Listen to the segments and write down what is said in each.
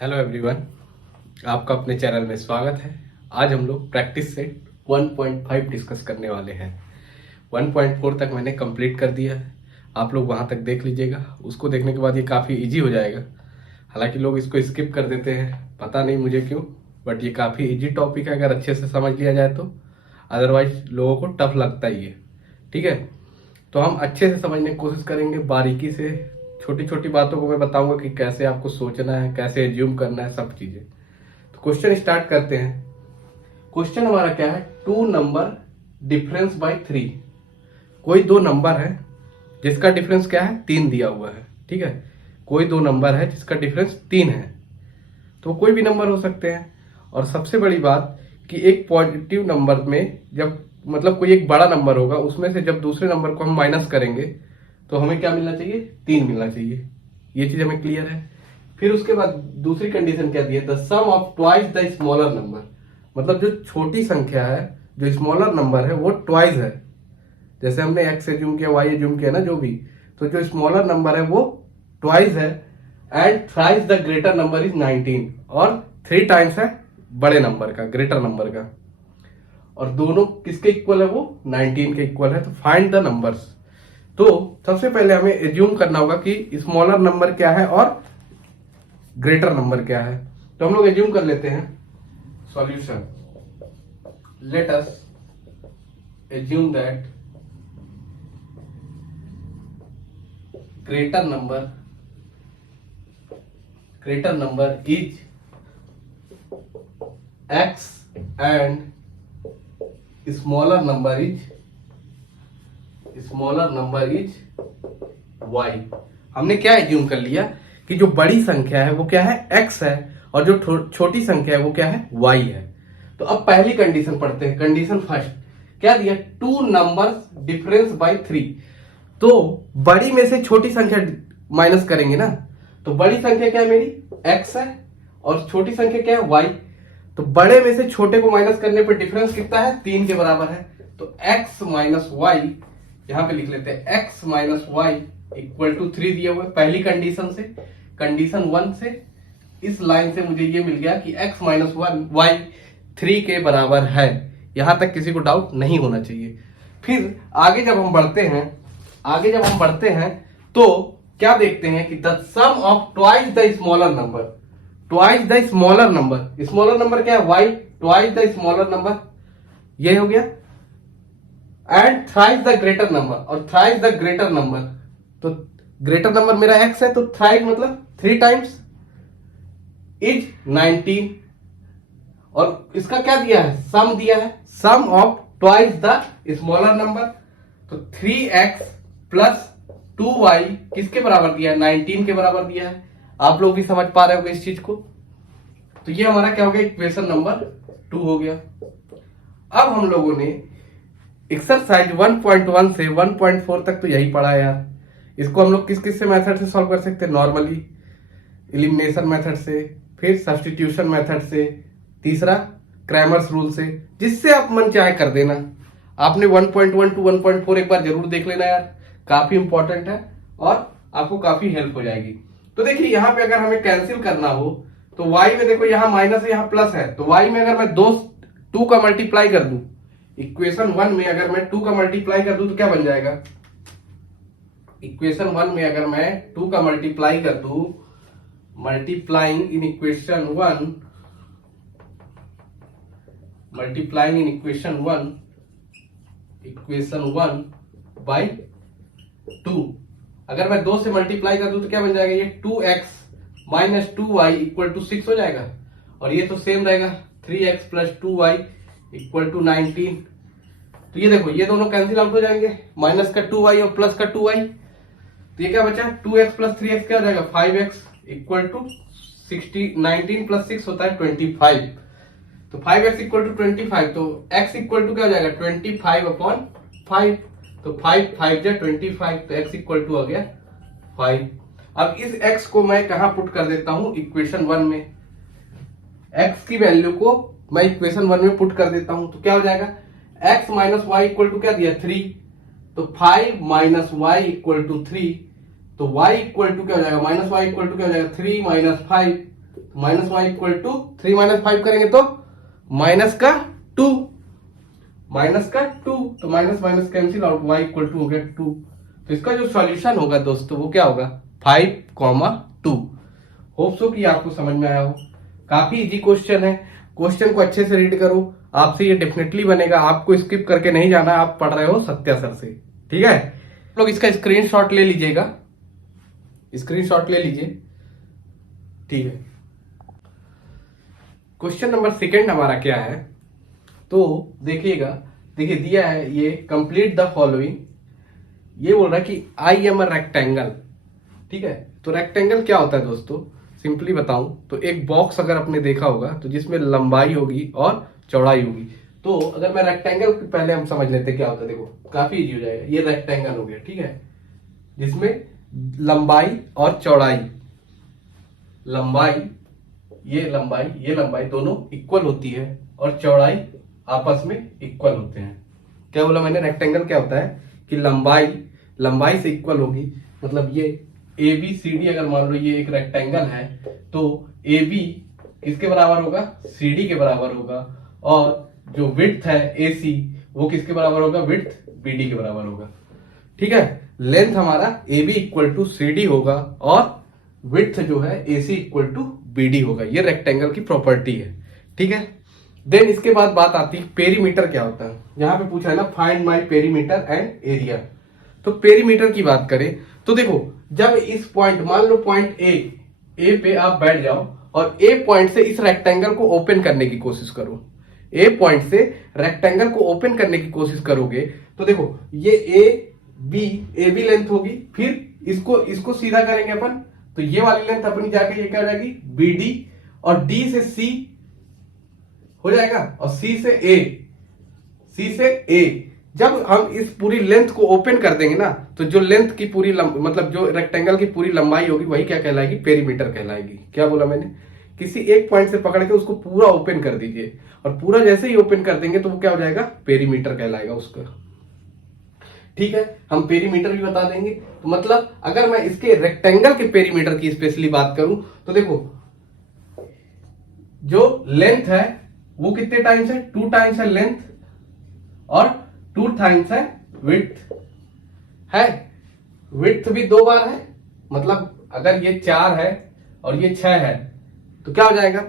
Hello everyone, आपका अपने channel में स्वागत है। आज हम लोग प्रैक्टिस सेट 1.5 डिस्कस करने वाले हैं। 1.4 तक मैंने कंप्लीट कर दिया है, आप लोग वहां तक देख लीजिएगा। उसको देखने के बाद ये काफ़ी इजी हो जाएगा। हालांकि लोग इसको स्किप कर देते हैं, पता नहीं मुझे क्यों, बट ये काफ़ी इजी टॉपिक है अगर अच्छे से समझ लिया जाए तो। अदरवाइज लोगों को टफ लगता ही है। ठीक है, तो हम अच्छे से समझने की कोशिश करेंगे, बारीकी से। छोटी छोटी बातों को मैं बताऊंगा कि कैसे आपको सोचना है, कैसे एज्यूम करना है, सब चीजें। तो क्वेश्चन स्टार्ट करते हैं। क्वेश्चन हमारा क्या है? Two number difference by 3। कोई दो नंबर है जिसका डिफरेंस क्या है? 3 दिया हुआ है। ठीक है, कोई दो नंबर है जिसका डिफरेंस 3 है, तो कोई भी नंबर हो सकते हैं। और सबसे बड़ी बात कि एक पॉजिटिव नंबर में जब मतलब कोई एक बड़ा नंबर होगा, उसमें से जब दूसरे नंबर को हम माइनस करेंगे तो हमें क्या मिलना चाहिए? 3 मिलना चाहिए। ये चीज हमें क्लियर है। फिर उसके बाद दूसरी कंडीशन क्या दी है? The sum of twice the smaller number. मतलब जो छोटी संख्या है, जो स्मॉलर नंबर है, वो ट्वाइस है। जैसे हमने एक्स एज्यूम किया, वाई एज्यूम किया ना, जो भी, तो जो स्मॉलर नंबर है वो ट्वाइस है। And thrice the greater number is 19, और 3 टाइम्स है बड़े नंबर का, ग्रेटर नंबर का। और दोनों किसके इक्वल है? वो 19 के इक्वल है। तो फाइंड द नंबर्स। तो सबसे पहले हमें एज्यूम करना होगा कि स्मॉलर नंबर क्या है और ग्रेटर नंबर क्या है। तो हम लोग एज्यूम कर लेते हैं। Solution, let us assume that greater number is x and smaller number is y। हमने क्या एज्यूम कर लिया कि जो बड़ी संख्या है वो क्या है? x है, और जो छोटी संख्या है वो क्या है? y है। तो अब पहली कंडीशन पढ़ते हैं। कंडीशन फर्स्ट क्या दिया? Two numbers difference by 3। तो बड़ी में से छोटी संख्या माइनस करेंगे ना, तो बड़ी संख्या क्या है? मेरी x है, और छोटी संख्या क्या है? y। तो बड़े में से छोटे को माइनस करने पर डिफरेंस कितना है? 3 के बराबर है। तो x माइनस वाई, यहां पे लिख लेते हैं x minus y equal to 3 दिए हुए पहली कंडीशन से। कंडीशन 1 से इस लाइन से मुझे ये मिल गया कि x माइनस वाई 3 के बराबर है। यहां तक किसी को डाउट नहीं होना चाहिए। फिर आगे जब हम बढ़ते हैं तो क्या देखते हैं कि the sum of twice the smaller number. Twice the smaller number, smaller number क्या है? y। Twice the smaller number, ये हो गया। And thrice the greater number, और थ्राइस द ग्रेटर नंबर, तो ग्रेटर नंबर मेरा x है, तो थ्राइस मतलब 3 टाइम्स इज 19। और इसका क्या दिया है? सम दिया है, sum of twice the smaller number. तो 3x प्लस 2y किसके बराबर दिया है? 19 के बराबर दिया है। आप लोग भी समझ पा रहे होंगे इस चीज को। तो ये हमारा क्या हो गया? इक्वेशन नंबर 2 हो गया। अब हम लोगों ने एक्सरसाइज 1.1 से 1.4 तक तो यही पढ़ा है यार। इसको हम लोग किस किस से मेथड से सॉल्व कर सकते हैं? नॉर्मली, एलिमिनेशन मेथड से, फिर सब्स्टिट्यूशन मेथड से, तीसरा क्रैमर्स रूल से, जिससे आप मन चाहे कर देना। आपने 1.1 टू 1.4 एक बार जरूर देख लेना यार, काफी इंपॉर्टेंट है और आपको काफी हेल्प हो जाएगी। तो देखिए यहाँ पे अगर हमें कैंसिल करना हो तो y में देखो यहाँ माइनस है, यहाँ प्लस है। तो y में अगर मैं 2 का मल्टीप्लाई कर दूं, इक्वेशन 1 में अगर मैं 2 का मल्टीप्लाई कर दूं तो क्या बन जाएगा? इक्वेशन 1 में अगर मैं 2 का मल्टीप्लाई कर दूं, मल्टीप्लाइंग इन इक्वेशन 1 बाई 2, अगर मैं 2 से मल्टीप्लाई कर दूं तो क्या बन जाएगा? ये 2x minus 2y equal to 6 हो जाएगा। और ये तो सेम रहेगा, 3x plus 2y equal to 19। तो ये देखो, ये दोनों कैंसिल आउट हो जाएंगे, माइनस का 2y और प्लस का 2y। तो ये क्या बचा? 2x प्लस 3x क्या हो जाएगा? 5x इक्वल टू 19 प्लस 6 होता है 25। तो 5x इक्वल टू 25, तो x इक्वल टू क्या हो जाएगा? 25 अपॉन 5। तो 5 5 जा 25, तो x इक्वल टू आ गया 5। अब इस x को मैं कहां पुट कर देता हूं? इक्वेशन 1 में। x की वैल्यू को मैं इक्वेशन 1 में पुट कर देता हूं, तो क्या हो जाएगा? x minus y equal to क्या दिया? 3। तो 5 माइनस वाई इक्वल टू 3। तो y इक्वल टू क्या हो जाएगा? माइनस वाई इक्वल टू क्या हो जाएगा? 3 minus 5, minus y equal to 3 minus 5 करेंगे तो माइनस का 2, तो minus minus cancel out, y equal to हो गया 2। तो इसका जो सॉल्यूशन होगा दोस्तों वो क्या होगा 5,2। होप सो कि आपको समझ में आया हो। काफी इजी क्वेश्चन है, क्वेश्चन को अच्छे से रीड करो, आपसे ये डेफिनेटली बनेगा। आपको स्किप करके नहीं जाना, आप पढ़ रहे हो सत्या सर से, ठीक है। लोग इसका स्क्रीनशॉट ले लीजिएगा, स्क्रीनशॉट ले लीजिए, ठीक है। क्वेश्चन नंबर सेकंड हमारा क्या है, तो देखिएगा, देखिए दिया है ये कंप्लीट द फॉलोइंग। ये बोल रहा है कि आई एम अ रेक्टेंगल, ठीक है। तो रेक्टेंगल क्या होता है दोस्तों, सिंपली बताऊं तो एक बॉक्स अगर आपने देखा होगा तो जिसमें लंबाई होगी और चौड़ाई होगी। तो अगर मैं रेक्टेंगल पहले हम समझ लेते क्या होता है, देखो काफी इजी हो जाएगा। ये रेक्टेंगल हो गया, ठीक है, जिसमें लंबाई और चौड़ाई, लंबाई ये लंबाई दोनों इक्वल होती है और चौड़ाई आपस में इक्वल होते हैं। क्या बोला मैंने, रेक्टेंगल क्या होता है कि लंबाई से इक्वल होगी। मतलब ये ए बी सी डी, अगर मान लो ये एक रेक्टेंगल है तो ए बी किसके बराबर होगा, सी डी के बराबर होगा, और जो विड्थ है ए सी वो किसके बराबर होगा, विड्थ बी डी के बराबर होगा, ठीक है। लेंथ हमारा A B equal to C D होगा और विड्थ जो है A C equal to B D होगा। ये रेक्टेंगल की प्रॉपर्टी है, ठीक है। देन इसके बाद बात आती है पेरीमीटर क्या होता है। यहां पे पूछा है ना find my perimeter and area. तो पेरीमीटर की बात करें तो देखो, जब इस पॉइंट, मान लो पॉइंट ए पे आप बैठ जाओ और ए पॉइंट से इस रेक्टेंगल को ओपन करने की कोशिश करो, ए पॉइंट से रेक्टेंगल को ओपन करने की कोशिश करोगे तो देखो ये ए बी लेंथ होगी, फिर इसको सीधा करेंगे अपन तो ये वाली लेंथ अपनी जाके ये क्या हो जाएगी बी डी, और डी से सी हो जाएगा और सी से ए। जब हम इस पूरी लेंथ को ओपन कर देंगे ना तो जो लेंथ की पूरी मतलब जो रेक्टेंगल की पूरी लंबाई होगी वही क्या कहलाएगी, पेरीमीटर कहलाएगी। क्या बोला मैंने, किसी एक पॉइंट से पकड़ के उसको पूरा ओपन कर दीजिए और पूरा जैसे ही ओपन कर देंगे तो वो क्या हो जाएगा, पेरीमीटर कहलाएगा उसका, ठीक है। हम पेरीमीटर भी बता देंगे। तो मतलब अगर मैं इसके रेक्टेंगल के पेरीमीटर की स्पेशली बात करूं तो देखो जो लेंथ है वो कितने टाइम्स है, 2 टाइम्स है लेंथ और 2 टाइम्स है विड्थ है। विड्थ भी 2 बार है, मतलब अगर ये 4 है और ये 6 है तो क्या हो जाएगा,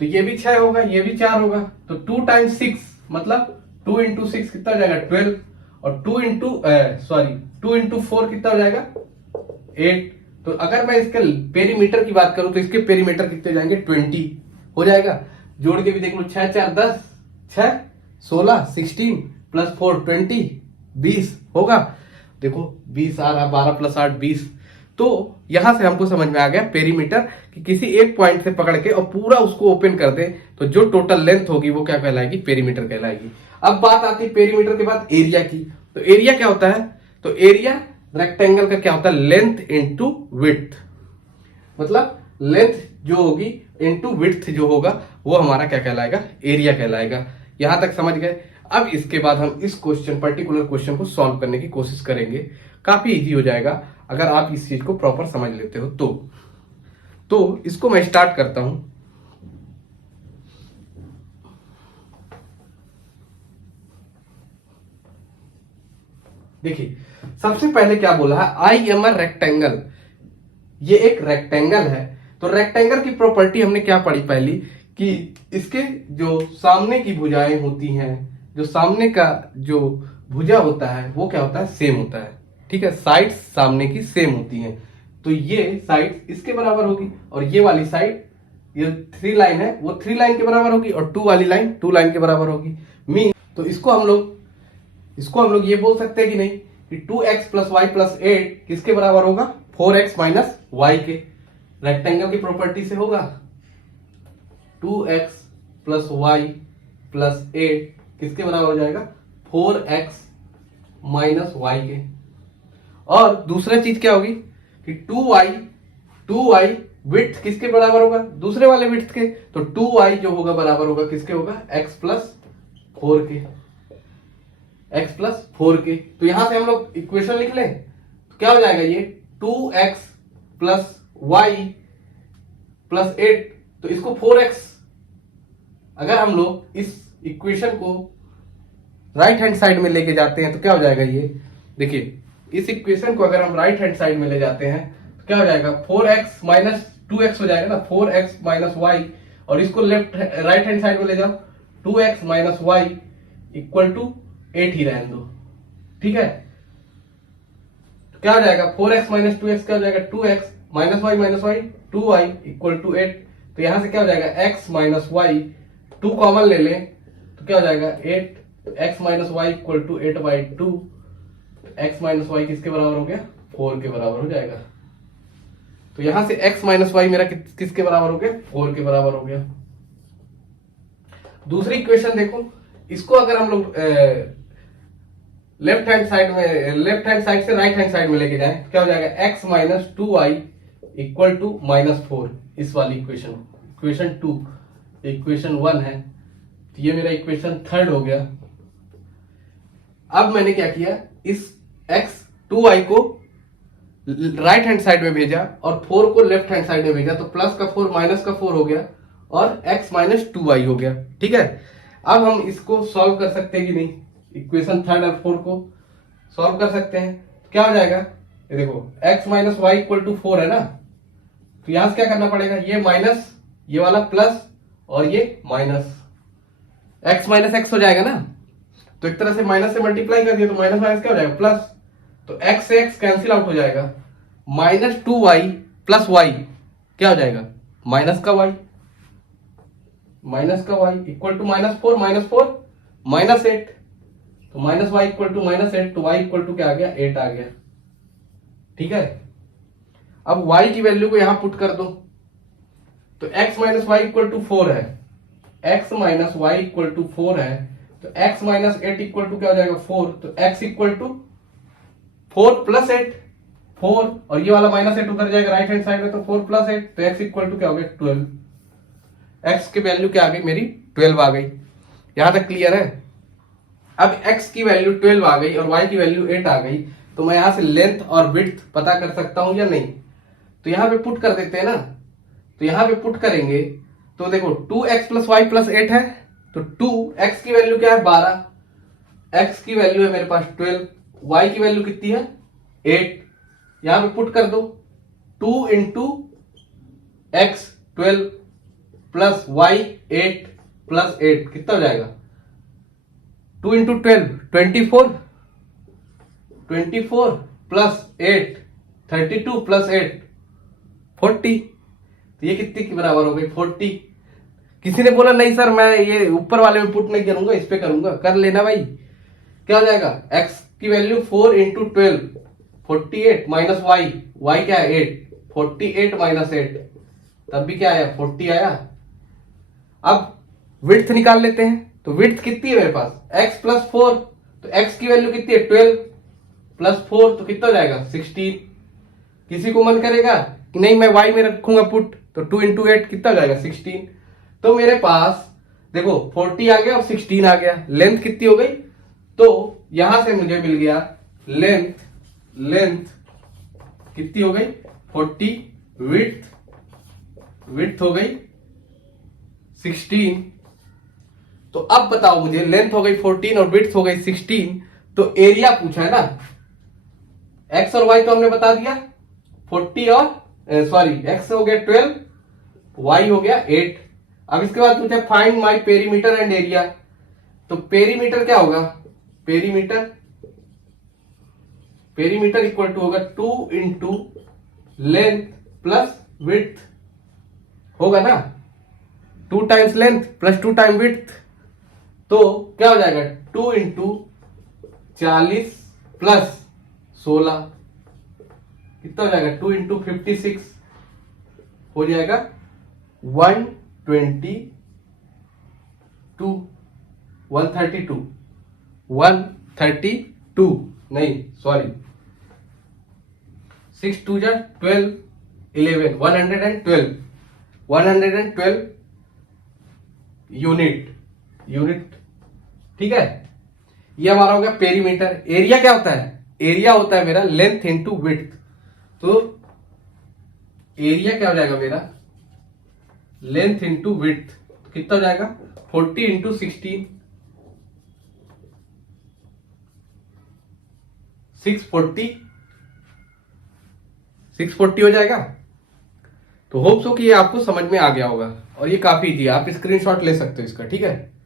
तो ये भी 6 होगा, ये भी 4 होगा, तो 2 टाइम्स 6 मतलब 2 इंटू 6 कितना हो जाएगा 12, और 2 इंटू 4 कितना हो जाएगा 8। तो अगर मैं इसके पेरीमीटर की बात करूं तो इसके पेरीमीटर कितने जाएंगे 20 हो जाएगा। जोड़ के भी देख लो, 6 4 10, 6 16 16 प्लस 4 20 20 होगा। देखो 20 आ रहा, 12 प्लस 8 20। तो यहां से हमको समझ में आ गया पेरीमीटर कि किसी एक पॉइंट से पकड़ के और पूरा उसको ओपन कर दे तो जो टोटल लेंथ होगी वो क्या कहलाएगी, पेरीमीटर कहलाएगी। अब बात आती है पेरीमीटर के बाद एरिया की। तो एरिया क्या होता है, तो एरिया रेक्टेंगल का क्या होता है, लेंथ इंटू विड्थ। मतलब लेंथ जो होगी इंटू विड्थ जो होगा वो हमारा क्या कहलाएगा, एरिया कहलाएगा। यहां तक समझ गए। अब इसके बाद हम इस पर्टिकुलर क्वेश्चन को सॉल्व करने की कोशिश करेंगे। काफी इजी हो जाएगा अगर आप इस चीज को प्रॉपर समझ लेते हो तो इसको मैं स्टार्ट करता हूं। देखिए सबसे पहले क्या बोला है, आई एम अ रेक्टेंगल। ये एक रेक्टेंगल है। तो रेक्टेंगल की प्रॉपर्टी हमने क्या पढ़ी पहली, कि इसके जो सामने की भुजाएं होती हैं, जो सामने का जो भुजा होता है वो क्या होता है, सेम होता है, ठीक है। साइड्स सामने की सेम होती हैं। तो ये साइड इसके बराबर होगी और ये वाली साइड, ये 3 लाइन है वो 3 लाइन के बराबर होगी और 2 वाली लाइन 2 लाइन के बराबर होगी। मीन तो इसको हम लोग ये बोल सकते हैं कि नहीं कि 2x प्लस वाई प्लस 8 किसके बराबर होगा, 4x माइनस वाई के। रेक्टेंगल की प्रॉपर्टी से होगा 2x प्लस वाई प्लस 8 किसके बराबर हो जाएगा, 4x माइनस वाई के। और दूसरा चीज क्या होगी कि 2y विड्थ किसके बराबर होगा, दूसरे वाले विड्थ के। तो 2y जो होगा बराबर होगा किसके होगा, x प्लस 4 के, x प्लस 4 के। तो यहां से हम लोग इक्वेशन लिख लें तो क्या हो जाएगा, ये 2x प्लस वाई प्लस 8 तो इसको 4x अगर हम लोग इस इक्वेशन को राइट हैंड साइड में लेके जाते हैं तो क्या हो जाएगा, ये देखिए इस इक्वेशन को अगर हम राइट हैंड साइड में ले जाते हैं तो क्या हो जाएगा, 4x माइनस 2x हो जाएगा ना, 4x माइनस वाई, और इसको लेफ्ट राइट हैंड साइड में ले जाओ, 2x minus y equal to 8 ही रहने दो, ठीक है। तो क्या हो जाएगा, 4x माइनस 2x क्या हो जाएगा, 2x minus Y 2y equal to 8। तो यहां से क्या हो जाएगा, x माइनस वाई 2 कॉमन ले लें तो क्या हो जाएगा 8, x minus y equal to 8/2। x minus y किसके बराबर हो गया, 4 के बराबर हो जाएगा। तो यहां से x माइनस वाई मेरा किसके बराबर हो गया, 4 के बराबर हो गया। दूसरी इक्वेशन देखो, इसको अगर हम लोग लेफ्ट हैंड साइड से राइट हैंड साइड में लेके जाएं क्या हो जाएगा, x minus 2y equal to -4। इस वाली इक्वेशन 2 इक्वेशन 1 है, तो ये मेरा इक्वेशन 3 हो गया। अब मैंने क्या किया, इस x 2y को राइट हैंड साइड में भेजा और 4 को लेफ्ट हैंड साइड में भेजा, तो प्लस का 4 माइनस का 4 हो गया और x माइनस 2y हो गया, ठीक है। अब हम इसको सॉल्व कर सकते हैं कि नहीं, इक्वेशन 3 और 4 को सॉल्व कर सकते हैं। क्या हो जाएगा, ये देखो x minus y equal to 4 है ना, तो यहां से क्या करना पड़ेगा, ये माइनस, ये वाला प्लस और ये माइनस, x माइनस एक्स हो जाएगा ना, तो एक तरह से माइनस से मल्टीप्लाई कर दिया तो माइनस माइनस क्या हो जाएगा, प्लस, तो x से x कैंसिल आउट हो जाएगा, -2y प्लस वाई क्या हो जाएगा, माइनस का y इक्वल टू -4 -8, तो माइनस वाई इक्वल टू -8, तो y इक्वल टू क्या आ गया, 8 आ गया, ठीक है। अब y की वैल्यू को यहां पुट कर दो, तो x minus y equal to 4 है, x minus y equal to 4 है, तो x माइनस 8 इक्वल टू क्या हो जाएगा, 4, तो x इक्वल टू 4 प्लस 8, 4 और ये वाला -8 उधर जाएगा राइट हैंड साइड में, तो 4 प्लस 8, तो x इक्वल टू क्या हो गया, 12। x की वैल्यू क्या आ गई, मेरी 12 आ गई। यहां तक क्लियर है। अब x की वैल्यू 12 आ गई और y की वैल्यू 8 आ गई, तो मैं यहां से लेंथ और विड्थ पता कर सकता हूं या नहीं, तो यहां पे पुट कर देते हैं ना, तो यहां पे पुट करेंगे तो देखो 2x प्लस वाई प्लस 8 है, तो 2x की वैल्यू क्या है, 12, x की वैल्यू है मेरे पास 12, y की वैल्यू कितनी है, 8, यहां पे पुट कर दो, 2 into x 12 plus y 8 plus 8 कितना हो जाएगा, 2 इंटू 12 24 प्लस 8 32 प्लस 8 40, तो ये कितने के बराबर हो गई, 40। किसी ने बोला नहीं सर मैं ये ऊपर वाले में पुट नहीं करूंगा, इस पे करूंगा, कर लेना भाई। क्या हो जाएगा, x की वैल्यू 4 इंटू 12 48 माइनस y क्या है 8, 48 माइनस 8 तब भी क्या आया, 40 आया। अब विड्थ निकाल लेते हैं, तो विड्थ कितनी है मेरे पास, x प्लस 4, तो x की वैल्यू कितनी है 12 प्लस 4, तो कितना हो जाएगा 16। किसी को मन करेगा कि नहीं मैं y में रखूंगा पुट, तो 2 इंटू 8 कितना हो जाएगा 16। तो मेरे पास देखो 40 आ गया और 16 आ गया, लेंथ कितनी हो गई, तो यहां से मुझे मिल गया लेंथ कितनी हो गई 40, विड्थ हो गई 16। तो अब बताओ मुझे, लेंथ हो गई 14 और विड्थ हो गई 16, तो एरिया पूछा है ना, x और y तो हमने बता दिया, 40 और x हो गया 12, y हो गया 8। अब इसके बाद पूछा find my perimeter and area, तो पेरीमीटर क्या होगा, पेरीमीटर इक्वल टू होगा 2 इंटू लेंथ प्लस विड्थ, होगा ना, 2 times length plus 2 time width, तो क्या हो जाएगा 2 इंटू 40 प्लस 16 कितना हो जाएगा, 2 इंटू 56 हो जाएगा 132 नहीं सॉरी 6 2 जा 12 11 112 यूनिट, ठीक है। ये हमारा हो गया पेरीमीटर। एरिया क्या होता है, एरिया होता है मेरा लेंथ इंटू विड्थ, तो एरिया क्या हो जाएगा मेरा लेंथ इंटू विड्थ कितना हो जाएगा 40 इंटू 16 640 हो जाएगा। तो होप सो कि ये आपको समझ में आ गया होगा और ये काफी इजी है, आप स्क्रीनशॉट ले सकते हो इसका, ठीक है।